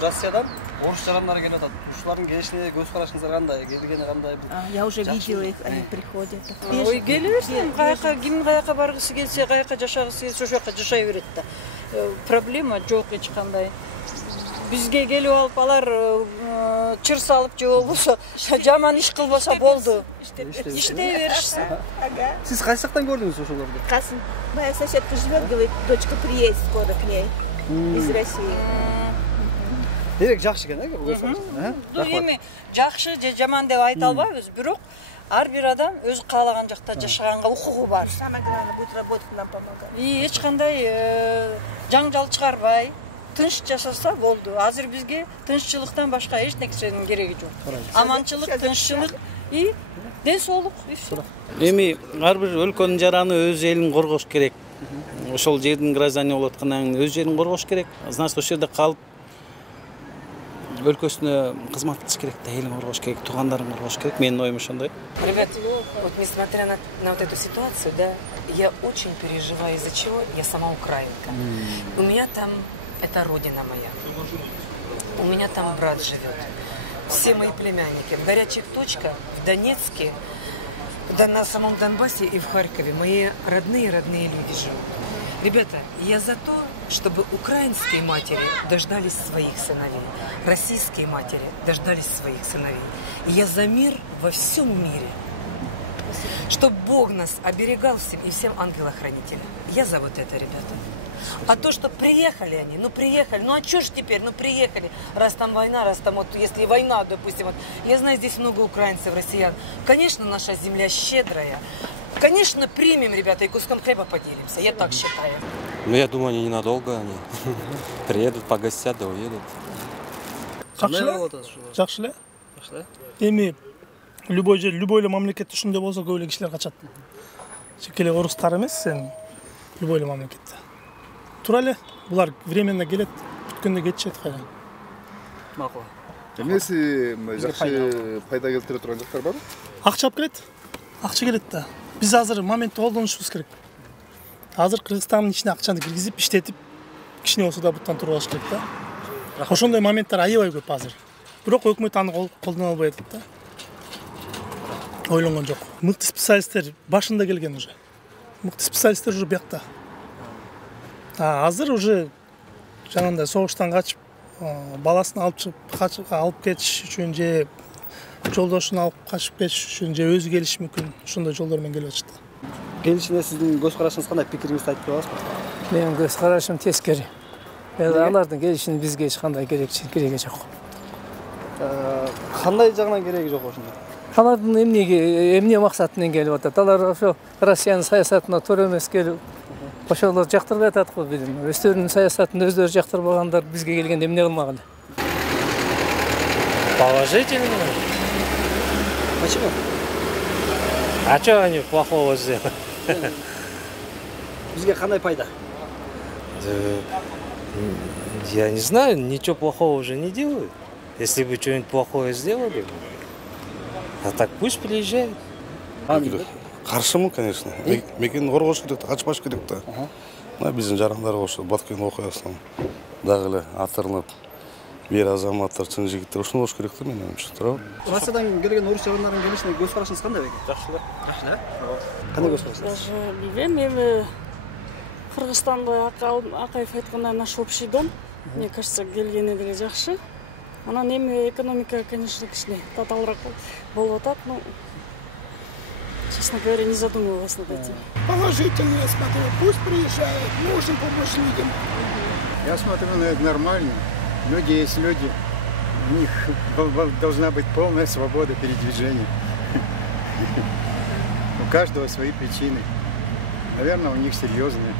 Россиядан орыс жарандары келіп жатады. Ушулардын келишине көз карашыңыздар кандай? Келгени кандай? Я уже видела их, они приходят. Ой, келеберсин, ким каяка баргысы келсе, каяка жашагысы келсе, ошол жака жашай берет да. Проблема жок эч кандай. Бизге келип алып алар чыр салып же болбосо жаман иш кылбаса болду. Иштей беришсин. Сиз кайсы жактан көрдүңүз ошолорду? Касым, моя соседка живет, говорит, дочка приедет скоро к ней из России. Демек жакшы экен, көз карашыңыз. Эми жакшы же жаман деп айта албайбыз, бирок ар бир адам өз каалаган жакта жашаганга укугу бар. Самое главное, будет работать, нам помогать. Эч кандай жаңжал чыгарбай, тынч жашаса болду. Азыр бизге тынччылыктан башка эч нерсенин кереги жок. Аманчылык, тынччылык и ден соолук. Эми ар бир өлкөнүн жараны өз элин коргош керек. Ошол жердин граждане болуп аткандан кийин өз жерин коргош керек. Значит, ошол жерде калып өлкөсүнө кызмат кылыш керек да, элин коргош керек, туугандарын коргош керек. Менин оюм ошондой. Ребят, вот несмотря на вот эту ситуацию, да, я очень переживаю, из-за чего я сама украинка. У меня там, это родина моя, у меня там брат живет, все мои племянники. В горячих точках, в Донецке, да, на самом Донбассе и в Харькове мои родные люди живут. Ребята, я за то, чтобы украинские матери дождались своих сыновей, российские матери дождались своих сыновей. И я за мир во всем мире. Чтобы Бог нас оберегал всем и всем ангела-хранителя. Я за вот это, ребята. А то, что приехали они, приехали, а что ж теперь, приехали, раз там война, раз там вот, если война, допустим, вот, я знаю, здесь много украинцев, россиян. Конечно, наша земля щедрая. Конечно, примем, ребята, и куском хлеба поделимся, я так считаю. Я думаю, они ненадолго, они приедут, погостят, да уедут. Жакшы эле? Эми любой жер, любой эле мамлекетте ушундай болсо көп эле кишилер качат. Жеке эле орустар эмес, любой эле мамлекетте. Тура эле, булар временно келет, бүткөндө кетишет кайра. Макул. Эмеси жакшы пайда келтире турган жактар барбы? Акча алып келет. Акча келет да. Биз азыр моментти колдонушубуз керек. Азыр Кыргызстандын ичине акчаны киргизип, иштетип, кичине болсо да буттан туруп алыш керек да. Ошондой моменттер аябай көп азыр. Бирок өкмөт аны колдоно албай атат да. Ойлонгон жок. Мыкты специалисттер башында келген уже. Мыкты специалисттер уже биякта. Азыр уже жанагындай согуштан качып, баласын алып чыгып, алып кетиш үчүн же жолдошун алып качып кетиш үчүн же өзү келиш мүмкүн. Ошондой жолдор менен келип атышты. Келишине сиздин көз карашыңыз кандай, пикириңизди айтып бере аласызбы? Менин көз карашым тескери. Алардын келишинин бизге эч кандай кереги жок. Кандай жагынан кереги жок ошондо? Алардын эмне максаты менен келип атат? Алар ошо Россиянын саясатына туура эмес келип, ошолор жактырбай атат го билем. Өздөрүнүн саясатын өздөрү жактырбагандар бизге келгенде эмне кылмак эле? Положительно. Почему? А что они плохого сделали? Бизге кандай пайда? Я не знаю, ничего плохого уже не делают. Если бы что-нибудь плохое сделали, а так пусть приезжают. Каршымын, конечно. Мекенин коргош керек да, качпаш керек да. Биздин жарандар ошо Баткен окуясынан дагы эле атырынып, бир азаматтар, чын жигиттер ушуну болуш керек да, менин оюмча, туурабы? Россиядан келген орус жарандардын келишине көз карашыңыз кандай бекен? Жакшы эле. Жакшы эле? Кандай көз карашыңыз? Даже билем, эми Кыргызстанда Акаев айткандай наш общий дом, мне кажется, келгени деле жакшы. Анан эми экономика, конечно, кичине татаалыраак болуп атат, но честно говоря, не задумывалась над этим. Положительно я смотрю, пусть приезжают, нужно помочь людям. Я смотрю на это нормально. Люди есть люди, у них должна быть полная свобода передвижения. У каждого свои причины. Наверное, у них серьезные.